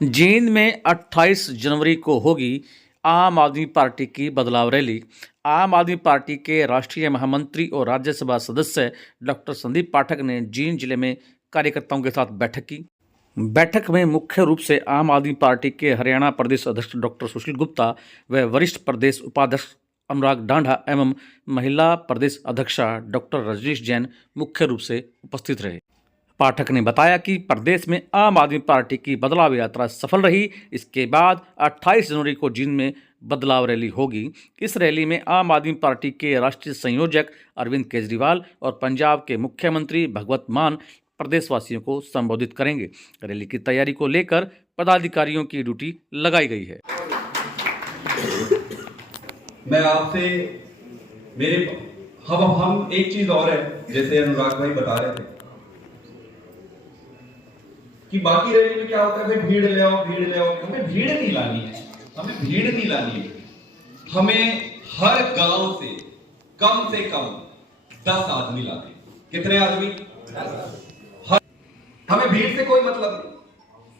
जींद में 28 जनवरी को होगी आम आदमी पार्टी की बदलाव रैली। आम आदमी पार्टी के राष्ट्रीय महामंत्री और राज्यसभा सदस्य डॉक्टर संदीप पाठक ने जींद जिले में कार्यकर्ताओं के साथ बैठक की। बैठक में मुख्य रूप से आम आदमी पार्टी के हरियाणा प्रदेश अध्यक्ष डॉक्टर सुशील गुप्ता व वरिष्ठ प्रदेश उपाध्यक्ष अनुराग डांडा एवं महिला प्रदेश अध्यक्षा डॉक्टर रजनीश जैन मुख्य रूप से उपस्थित रहे। पाठक ने बताया कि प्रदेश में आम आदमी पार्टी की बदलाव यात्रा सफल रही। इसके बाद 28 जनवरी को जींद में बदलाव रैली होगी। इस रैली में आम आदमी पार्टी के राष्ट्रीय संयोजक अरविंद केजरीवाल और पंजाब के मुख्यमंत्री भगवंत मान प्रदेशवासियों को संबोधित करेंगे। रैली की तैयारी को लेकर पदाधिकारियों की ड्यूटी लगाई गई है। मैं आपसे हम एक चीज और है, जैसे अनुराग भाई बता रहे थे कि बाकी रैली में क्या होता है, भाई भीड़ ले आओ। हमें भीड़ नहीं लानी है, हमें हर गांव से कम 10 आदमी लाने। कितने आदमी? हमें भीड़ से कोई मतलब नहीं।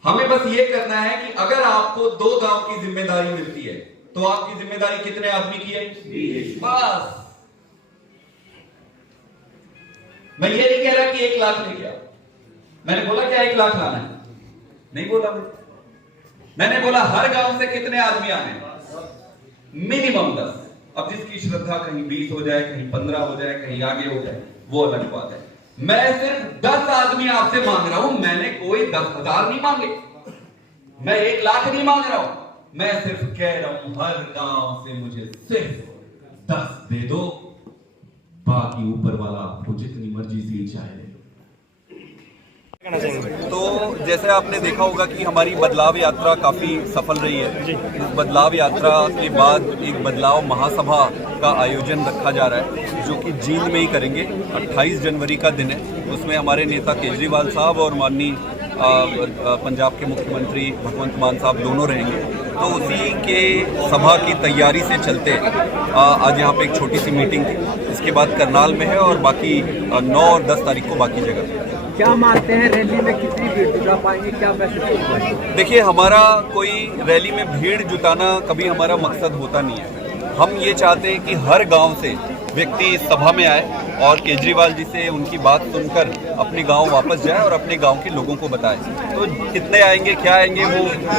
हमें बस ये करना है कि अगर आपको 2 गांव की जिम्मेदारी मिलती है तो आपकी जिम्मेदारी कितने आदमी की है? बस। मैं ये नहीं कह रहा कि 1 लाख लेके आओ। मैंने बोला क्या 1 लाख लाना है? नहीं बोला। मैंने बोला हर गांव से कितने आदमी आने? मिनिमम 10। अब जिसकी श्रद्धा कहीं 20 हो जाए, कहीं 15 हो जाए, कहीं आगे हो जाए, वो अलग बात है। मैं सिर्फ 10 आदमी आपसे मांग रहा हूं। मैंने कोई 10,000 नहीं मांगे, मैं 1 लाख नहीं मांग रहा हूं। मैं सिर्फ कह रहा हूं हर गांव से मुझे सिर्फ 10 दे दो, बाकी ऊपर वाला आपको जितनी मर्जी सीट चाहे। तो जैसे आपने देखा होगा कि हमारी बदलाव यात्रा काफ़ी सफल रही है। इस बदलाव यात्रा के बाद एक बदलाव महासभा का आयोजन रखा जा रहा है, जो कि जींद में ही करेंगे। 28 जनवरी का दिन है। उसमें हमारे नेता केजरीवाल साहब और माननीय पंजाब के मुख्यमंत्री भगवंत मान साहब दोनों रहेंगे। तो उसी के सभा की तैयारी से चलते आज यहाँ पे एक छोटी सी मीटिंग थी। इसके बाद करनाल में है और बाकी 9 और 10 तारीख को बाकी जगह। क्या मानते हैं रैली में कितनी भीड़ जुटा पाएंगे, क्या मैसेज? देखिए, हमारा कोई रैली में भीड़ जुटाना कभी हमारा मकसद होता नहीं है। हम ये चाहते हैं कि हर गांव से व्यक्ति इस सभा में आए और केजरीवाल जी से उनकी बात सुनकर अपने गांव वापस जाए और अपने गांव के लोगों को बताए। तो कितने आएंगे, क्या आएंगे,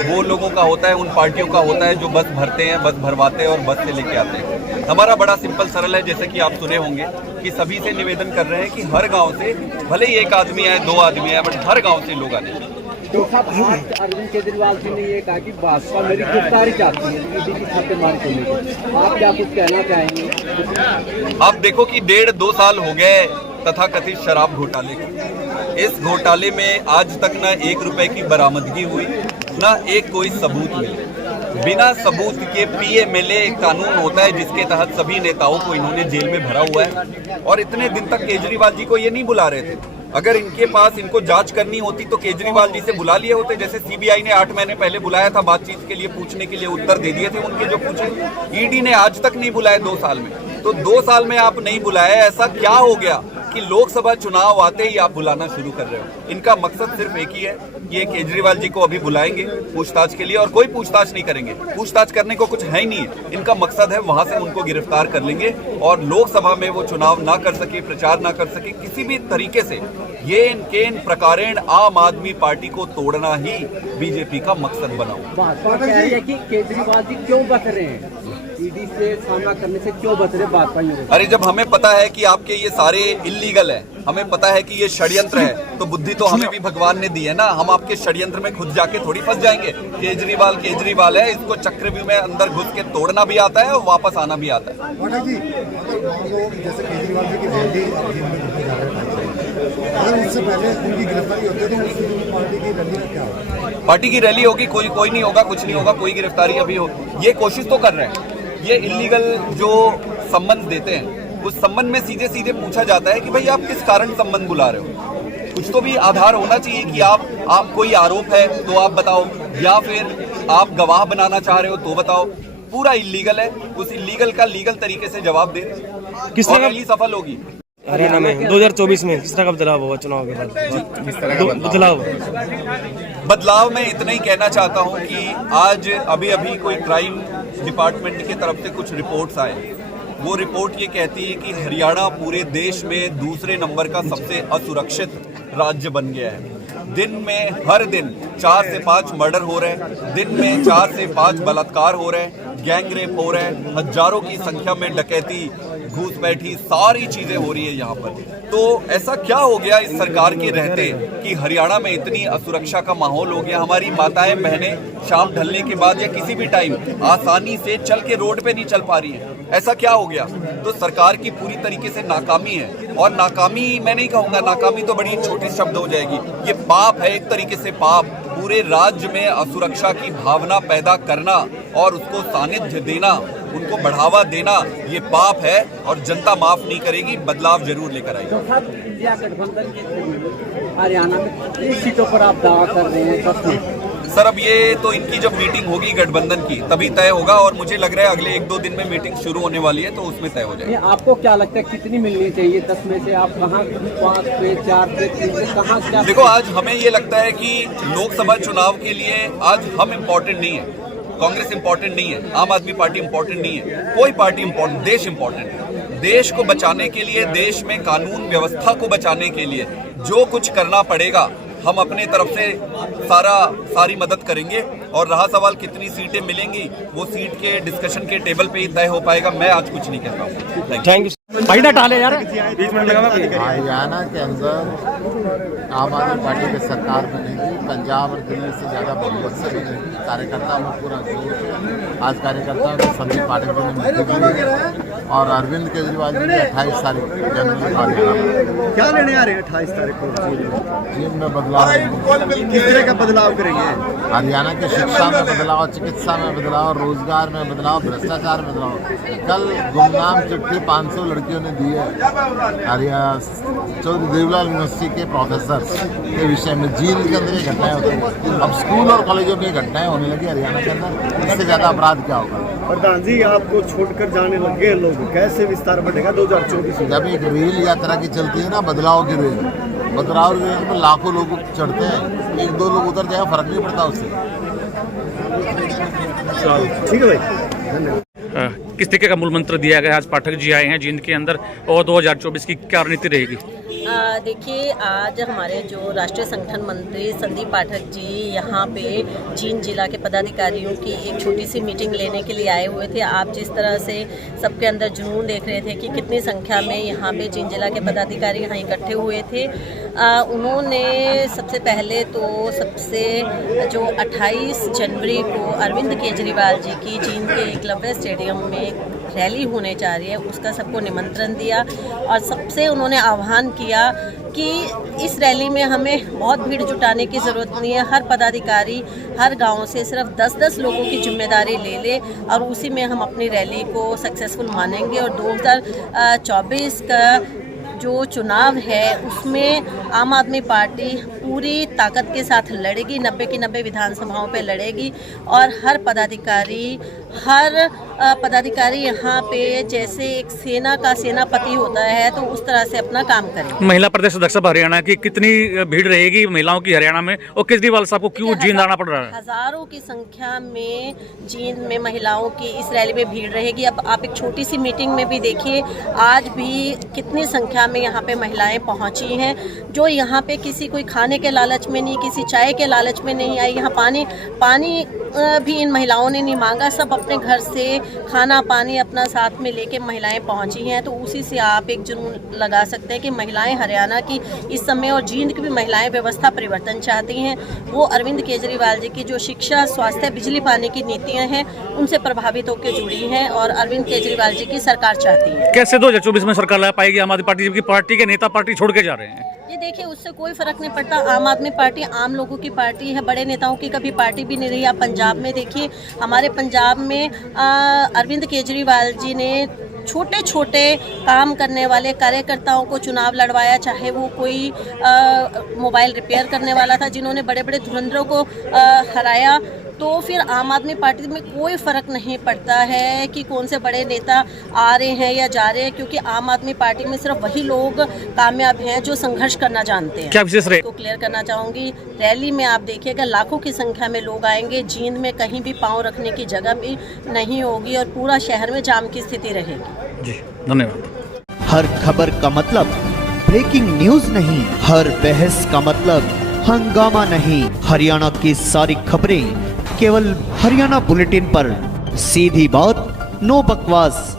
वो लोगों का होता है, उन पार्टियों का होता है जो बस भरते हैं, बस भरवाते हैं और बस से लेके आते हैं। हमारा बड़ा सिंपल सरल है, जैसे कि आप सुने होंगे कि सभी से निवेदन कर रहे हैं कि हर गांव से भले ही 1 आदमी आए, 2 आदमी आए, बट हर गांव से लोग आने। तो आज अरविंद केजरीवाल जी ने ये कहा कि भाजपा मेरी गिरफ्तारी चाहती है ईडी की छापेमारी को लेकर, आप क्या कुछ कहना चाहेंगे? आप देखो कि 1.5-2 साल हो गए तथाकथित शराब घोटाले के। इस घोटाले में आज तक न 1 रुपए की बरामदगी हुई, न एक कोई सबूत मिले। बिना सबूत के पीएमएलए कानून होता है जिसके तहत सभी नेताओं को इन्होंने जेल में भरा हुआ है। और इतने दिन तक केजरीवाल जी को ये नहीं बुला रहे थे। अगर इनके पास इनको जांच करनी होती तो केजरीवाल जी से बुला लिए होते। जैसे सीबीआई ने 8 महीने पहले बुलाया था बातचीत के लिए, पूछने के लिए, उत्तर दे दिए थे उनके जो पूछे। ईडी ने आज तक नहीं बुलाया 2 साल में। तो 2 साल में आप नहीं बुलाए, ऐसा क्या हो गया कि लोकसभा चुनाव आते ही आप बुलाना शुरू कर रहे हो? इनका मकसद सिर्फ एक ही है, ये केजरीवाल जी को अभी बुलाएंगे पूछताछ के लिए और कोई पूछताछ नहीं करेंगे। पूछताछ करने को कुछ है ही नहीं है। इनका मकसद है वहां से उनको गिरफ्तार कर लेंगे और लोकसभा में वो चुनाव ना कर सके, प्रचार ना कर सके किसी भी तरीके से। ये इनके प्रकारेण आम आदमी पार्टी को तोड़ना ही बीजेपी का मकसद बना हुआ। भाजपा कह रही है कि केजरीवाल जी क्यों बच रहे हैं, ईडी से सामना करने से क्यों बच रहे भाजपा? अरे जब हमें पता है कि आपके ये सारे इल्लीगल है, हमें पता है कि ये षड्यंत्र है, तो बुद्धि तो हमें भी भगवान ने दी है ना। हम आपके षड्यंत्र में खुद जाके थोड़ी फंस जाएंगे। केजरीवाल है, इसको चक्रव्यूह में अंदर घुस के तोड़ना भी आता है और वापस आना भी आता है। जैसे केजरीवाल जी की रैली अगर उससे पहले उनकी गिरफ्तारी होती है तो पार्टी की रैली क्या होगा? पार्टी की रैली होगी, कोई नहीं होगा, कुछ नहीं होगा, कोई गिरफ्तारी अभी हो। ये कोशिश तो कर रहे हैं। ये इल्लीगल जो संबंध देते हैं उस संबंध में सीधे पूछा जाता है कि भाई आप किस कारण संबंध बुला रहे हो। कुछ तो भी आधार होना चाहिए कि आप कोई आरोप है तो आप बताओ, या फिर आप गवाह बनाना चाह रहे हो तो बताओ। पूरा इल्लीगल है, उस इल्लीगल का लीगल तरीके से जवाब दे किस तरह रैली सफल होगी। हरियाणा में 2024 में किस तरह का बदलाव होगा चुनाव के बाद? किस तरह का बदलाव? बदलाव में इतना ही कहना चाहता हूं कि आज अभी कोई क्राइम डिपार्टमेंट की तरफ से कुछ रिपोर्ट्स आए। वो रिपोर्ट ये कहती है कि हरियाणा पूरे देश में दूसरे नंबर का सबसे असुरक्षित राज्य बन गया है। दिन में हर दिन 4 से 5 मर्डर हो रहे हैं, दिन में 4 से 5 बलात्कार हो रहे हैं, गैंग रेप हो रहे हैं, हजारों की संख्या में डकैती, घूसपैठी, सारी चीजें हो रही है यहाँ पर। तो ऐसा क्या हो गया इस सरकार के रहते कि हरियाणा में इतनी असुरक्षा का माहौल हो गया? हमारी माताएं बहनें शाम ढलने के बाद या किसी भी टाइम आसानी से चल के रोड पे नहीं चल पा रही है। ऐसा क्या हो गया? तो सरकार की पूरी तरीके से नाकामी है। और नाकामी मैं नहीं कहूंगा, नाकामी तो बड़ी छोटी शब्द हो जाएगी। ये पाप है, एक तरीके से पाप। पूरे राज्य में असुरक्षा की भावना पैदा करना और उसको सानिध्य देना, उनको बढ़ावा देना, ये पाप है और जनता माफ नहीं करेगी। बदलाव जरूर लेकर आएगी। तो सब इंडिया गठबंधन के हरियाणा में 30 सीटों पर आप दावा कर रहे हैं, सच में? सर, अब ये तो इनकी जब मीटिंग होगी गठबंधन की तभी तय होगा और मुझे लग रहा है अगले 1-2 दिन में मीटिंग शुरू होने वाली है, तो उसमें तय हो जाएगी। आपको क्या लगता है कितनी मिलनी चाहिए 10 में से? आप कहाँ 5 पे 4 पे 3 पे कहाँ क्या? देखो, आज हमें ये लगता है कि लोकसभा चुनाव के लिए आज हम इम्पोर्टेंट नहीं है, कांग्रेस इम्पोर्टेंट नहीं है, आम आदमी पार्टी इम्पोर्टेंट नहीं है, कोई पार्टी इम्पोर्टेंट, देश इम्पोर्टेंट है। देश को बचाने के लिए, देश में कानून व्यवस्था को बचाने के लिए जो कुछ करना पड़ेगा हम अपने तरफ से सारी मदद करेंगे। और रहा सवाल कितनी सीटें मिलेंगी, वो सीट के डिस्कशन के टेबल पे ही तय हो पाएगा। मैं आज कुछ नहीं कहता हूँ। Thank you. हरियाणा के अंदर आम आदमी पार्टी की सरकार बनेगी, पंजाब और दिल्ली से ज़्यादा बहुमत से बनेगी। कार्यकर्ताओं में पूरा जोश है। आज कार्यकर्ताओं को संदीप पाठक जी ने मीटिंग की और अरविंद केजरीवाल जी ने 28 तारीख जनवरी क्या लेने आ रहे हैं 28 तारीख को? जीवन में बदलाव, किस तरह का बदलाव करेंगे? हरियाणा की शिक्षा में बदलाव, चिकित्सा में बदलाव, रोजगार में बदलाव, भ्रष्टाचार में बदलाव। कल गुमनाम चिट्ठी 500 लड़कियों ने दी है हरियाणा चौधरी देवलाल यूनिवर्सिटी के प्रोफेसर के विषय में। जेल के अंदर ये घटनाएं होती हैं, अब स्कूल और कॉलेजों में घटनाएं होने लगी हरियाणा के अंदर। इससे ज़्यादा अपराध क्या होगा? प्रधान जी, आपको छोड़कर जाने लगे लोग, कैसे विस्तार बढ़ेगा 2024 में? जब एक रेल यात्रा की चलती है ना, बदलाव की रेल, बदलाव की रेल में लाखों लोग चढ़ते हैं, 1-2 लोग उतर जाए फर्क नहीं पड़ता उससे। ठीक है भाई। किस तरीके का मूल मंत्र दिया गया? आज पाठक जी आए हैं जींद के अंदर, और 2024 की क्या रणनीति रहेगी? देखिए, आज हमारे जो राष्ट्रीय संगठन मंत्री संदीप पाठक जी यहाँ पे जींद जिला के पदाधिकारियों की एक छोटी सी मीटिंग लेने के लिए आए हुए थे। आप जिस तरह से सबके अंदर जुनून देख रहे थे कि कितनी संख्या में यहाँ पे जींद जिला के पदाधिकारी यहाँ इकट्ठे हुए थे। उन्होंने सबसे पहले तो जो 28 जनवरी को अरविंद केजरीवाल जी की जींद के एकलव्य स्टेडियम में रैली होने जा रही है, उसका सबको निमंत्रण दिया और सबसे उन्होंने आह्वान किया कि इस रैली में हमें बहुत भीड़ जुटाने की ज़रूरत नहीं है। हर पदाधिकारी हर गांव से सिर्फ 10-10 लोगों की जिम्मेदारी ले ले और उसी में हम अपनी रैली को सक्सेसफुल मानेंगे। और 2024 का जो चुनाव है उसमें आम आदमी पार्टी पूरी ताकत के साथ लड़ेगी, 90 की 90 विधानसभाओं पे लड़ेगी और हर पदाधिकारी यहाँ पे जैसे एक सेना का सेनापति होता है तो उस तरह से अपना काम करें। महिला प्रदेश अध्यक्ष हरियाणा की कितनी भीड़ रहेगी महिलाओं की हरियाणा में, और केजरीवाल साहब को क्यों जींद आना पड़ रहा है? हजारों की संख्या में जींद में महिलाओं की इस रैली में भीड़ रहेगी। अब आप एक छोटी सी मीटिंग में भी देखिए, आज भी कितनी संख्या में यहाँ पे महिलाएं पहुँची हैं, जो यहाँ पे किसी कोई खाने के लालच में नहीं, किसी चाय के लालच में नहीं आई। यहाँ पानी भी इन महिलाओं ने नहीं मांगा, सब अपने घर से खाना पानी अपना साथ में लेके महिलाएं पहुंची हैं। तो उसी से आप एक जुनून लगा सकते हैं कि महिलाएं हरियाणा की इस समय और जींद की भी महिलाएं व्यवस्था परिवर्तन चाहती हैं। वो अरविंद केजरीवाल जी की जो शिक्षा, स्वास्थ्य, बिजली पानी की नीतियां हैं उनसे प्रभावित होकर जुड़ी हैं और अरविंद केजरीवाल जी की सरकार चाहती है। कैसे 2024 में सरकार ला पाएगी आम आदमी पार्टी, जबकि पार्टी के नेता पार्टी छोड़ के जा रहे हैं? ये देखिए, उससे कोई फर्क नहीं पड़ता। आम आदमी पार्टी आम लोगों की पार्टी है, बड़े नेताओं की कभी पार्टी भी नहीं रही। आप पंजाब में देखिए, हमारे पंजाब में अरविंद केजरीवाल जी ने छोटे छोटे काम करने वाले कार्यकर्ताओं को चुनाव लड़वाया, चाहे वो कोई मोबाइल रिपेयर करने वाला था, जिन्होंने बड़े बड़े धुरंधरों को हराया। तो फिर आम आदमी पार्टी में कोई फ़र्क नहीं पड़ता है कि कौन से बड़े नेता आ रहे हैं या जा रहे हैं, क्योंकि आम आदमी पार्टी में सिर्फ वही लोग कामयाब हैं जो संघर्ष करना जानते हैं। क्या विशेष रहे? तो क्लियर करना चाहूँगी, रैली में आप देखिएगा लाखों की संख्या में लोग आएंगे। जींद में कहीं भी पाँव रखने की जगह भी नहीं होगी और पूरा शहर में जाम की स्थिति रहेगी। जी धन्यवाद। हर खबर का मतलब ब्रेकिंग न्यूज नहीं, हर बहस का मतलब हंगामा नहीं। हरियाणा की सारी खबरें केवल हरियाणा बुलेटिन पर, सीधी बात, नो बकवास।